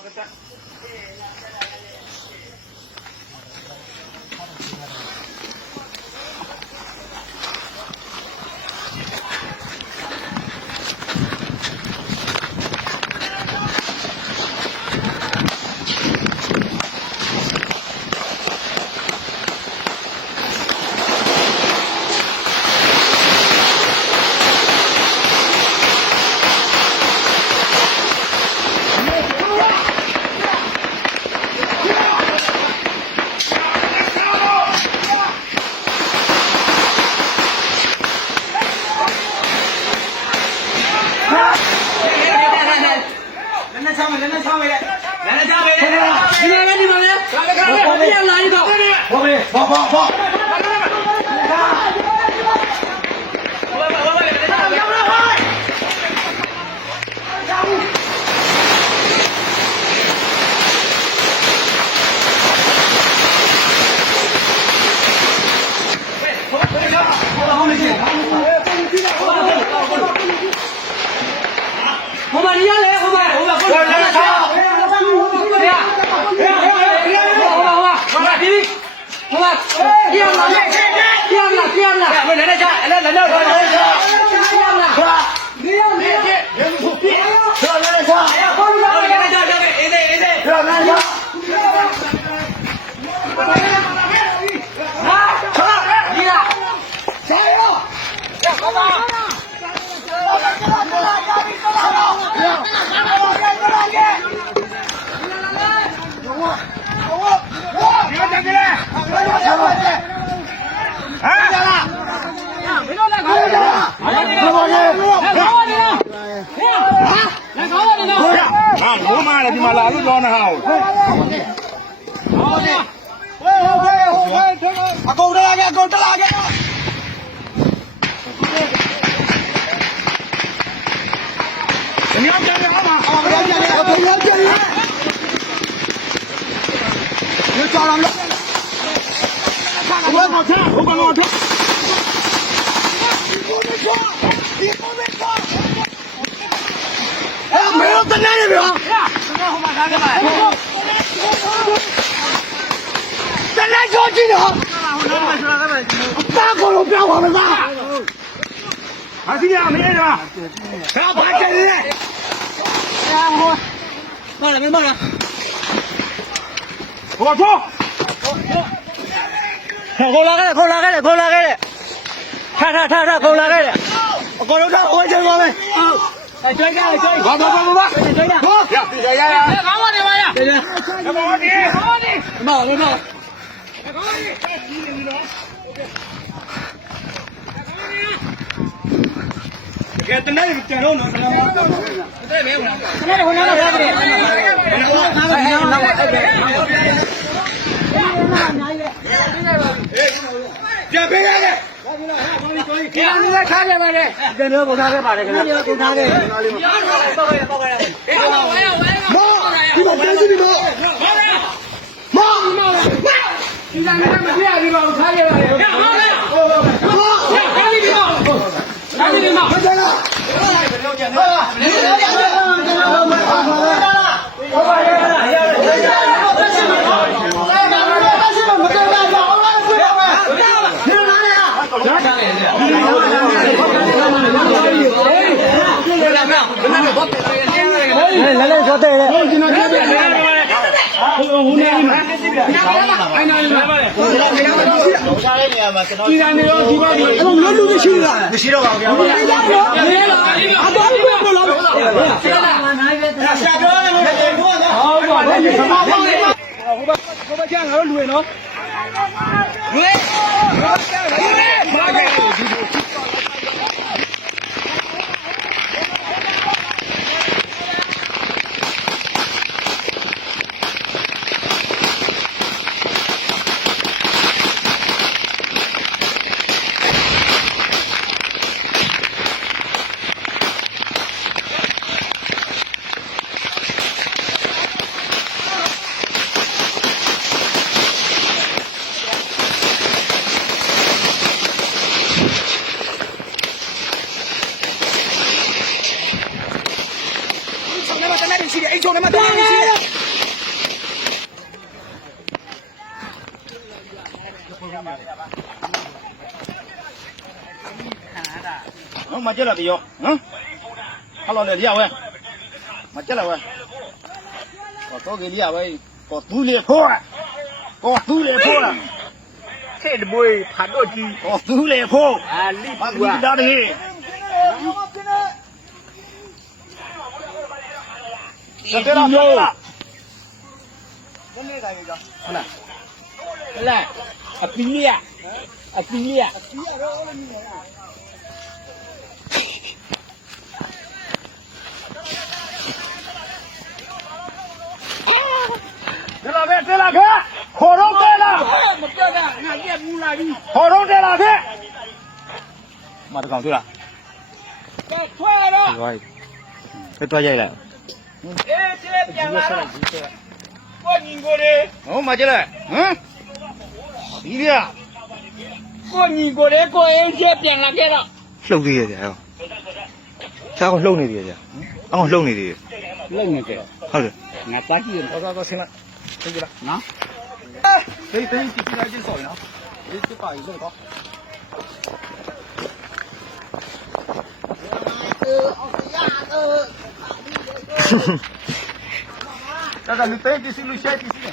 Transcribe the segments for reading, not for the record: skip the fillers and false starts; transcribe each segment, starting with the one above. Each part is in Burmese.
။ không mà chết là gì vô hả hello này đi à vậy mà chết là vậy có tôi cái đi à vậy có túi liệt phố à có túi liệt phố à thế là bôi phản đôi chi có túi liệt phố à lít bác đi ra đi sao thế nào cái này apilia thế là thế hồ đông thế là một cái là ngài kia mua lại đi hồ đông thế là thế mà tôi còn chưa là thuê đó rồi cái toa dây là ê chết chẳng là có nhìn cô đi ủa mà chết này hả đi đi à có nhìn cô đấy cô em chết chẳng là cái đó lâu gì vậy không sao còn lâu này gì vậy ông còn lâu này gì lên này kìa không được ngài quá chi có xin lại xin gì đó nó đây đây chỉ ra trên sỏi nó đây cái phải rồi có ra người tên thì xin lui xe thì xin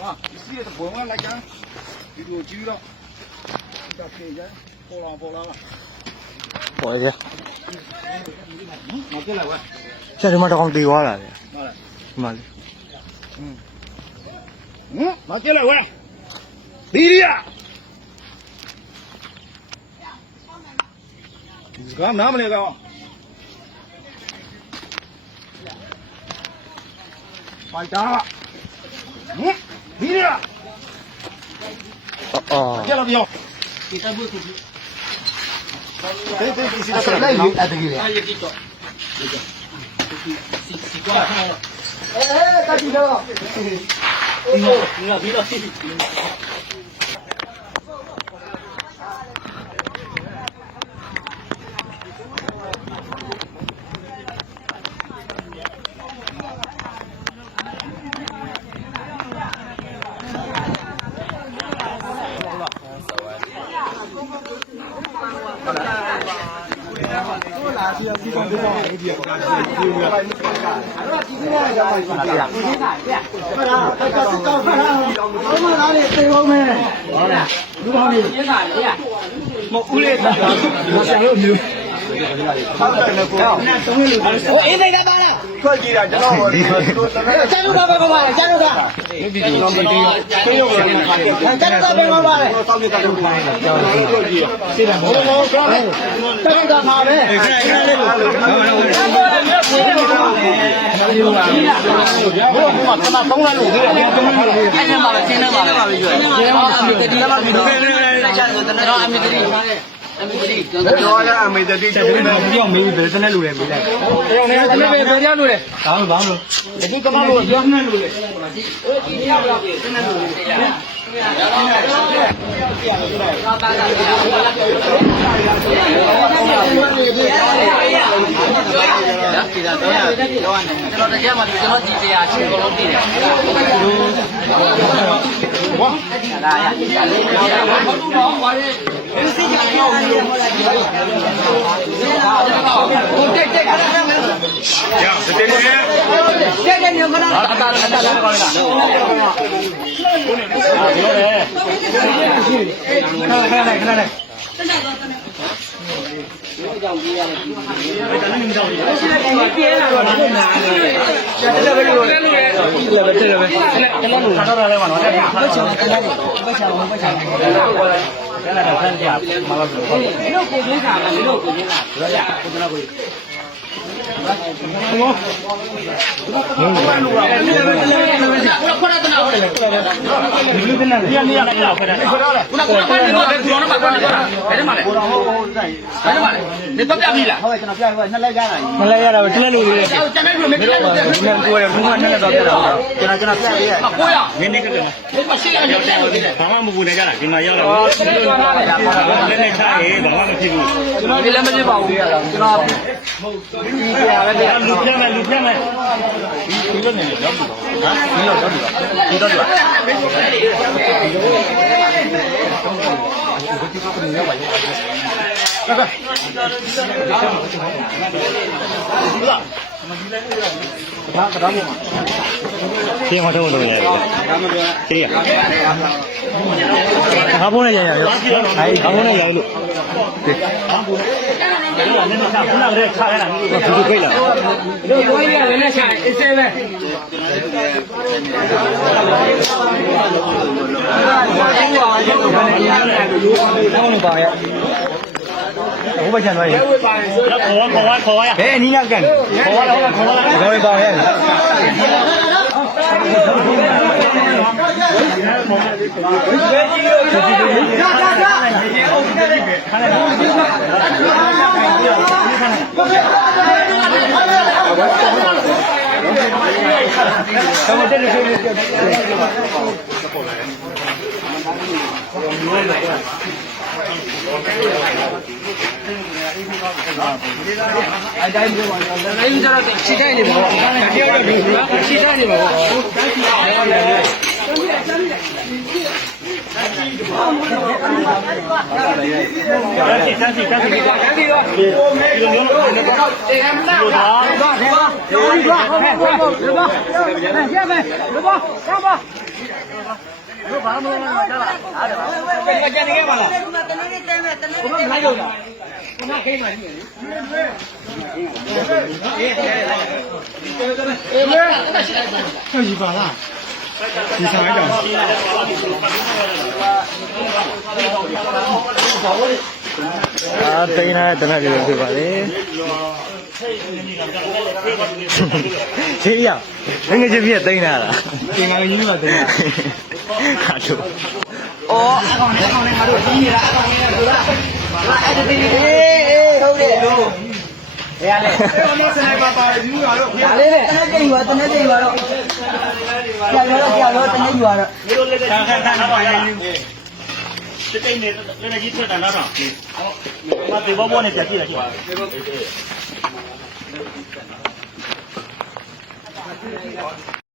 哇，你洗的不完来讲，你多久了？你这天人，波浪了。bỏ đi 拿进来喂， sao chúng ta không đi quá là 拿来。 mà 拿进来喂，弟弟啊！干嘛那个？快点了。弟弟啊！ 进来没有？对，来有来这个嘞。哎，赶紧的。快几点？知道我。加入他别过来，加入他。加入他别过来。加入他他呗。ပြောရအမေတတိကျုံးတယ်ပြောမေးတယ်တနေ့လူတွေမေးလိုက်ပြောနေတယ်တနေ့ပဲပြောလူတွေဘာလို့ဒီကမလို့ပြောနေလူတွေဒီရောက်လာပြီတနေ့လူတွေမ လူပြမယ်လူပြမယ်ဒီလိုနေတော့ဘူးဟာဒီလိုတော့ဒီတော့ရှင်းမထုတ်လို့ရတယ်ရှင်းရငါဖုန်းနဲ့ရရရောအဲ့ငါဖုန်းနဲ့ရလို့ခုနကလည်းခြားရတာမျိုး သူတို့ခိတ်လာ တို့ဘွားကြီးကလည်းနဲ့ဆိုင်အစ်စေးပဲတောင်းလို့ပါရဲ့ဘိုးဘချန်တော့ရေခေါ်ရ ဘယ်အနီးနာကန်ခေါ်ရတော့ခေါ်ရပါရဲ့အဲ့တိုင်းပြောပါတော့။အဲ့ဒီကျတော့ခြေတိုင်းနေပါဘော။တရားရပြီ။ခြေတိုင်းနေပါဘော။ဘာမှမလုပ်တော့။ကြံနေခဲ့ပါလား။ဘုမခိုင်းလို့လား။ဘုမခိုင်းမှရှိတယ်လေ။ဟုတ်ပါလား။ဒီဆိုင်တော့တိန်းလာတဲ့တနက်ကြီးဖြစ်ပါလေရှင်းရငယ်ချင်းပြည့်တိန်းလာတာ တင်လာကြီးပါတင်။ဟာတို့။အော်အကောင်နဲ့ငါတို့ကြီးနေတာအကောင်နဲ့တို့လား။ငါအဲ့ဒီဟုတ်တယ်။ဘယ်ရလဲ။အဲ့တော့စနိုက်ပါပါယူရတော့။ဒါလေးပဲ။တနေ့တိတ်ပါတော့။ကြာတော့တနေ့ယူရတော့။မျိုးလေးခါတိတ်နေလည်းကြီးထွက်တာလား။ဟောမတေဘောနဲ့ကြည့်ရကြည့်။